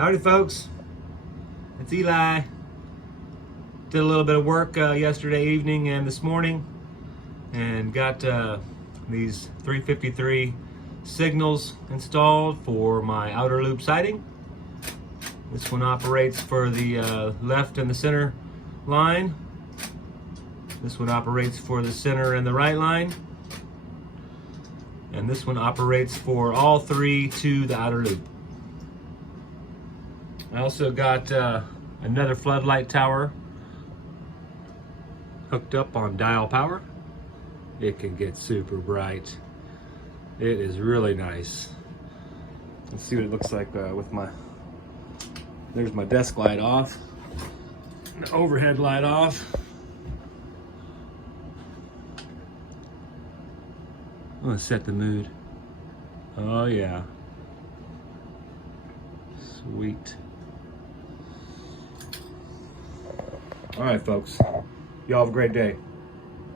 Howdy folks, it's Eli. Did a little bit of work yesterday evening and this morning and got these 353 signals installed for my outer loop siding. This one operates for the left and the center line. This one operates for the center and the right line. And this one operates for all three to the outer loop. I also got another floodlight tower hooked up on dial power. It can get super bright. It is really nice. Let's see what it looks like with there's my desk light off, the overhead light off. I'm gonna set the mood. Oh yeah. Sweet. All right, folks. Y'all have a great day.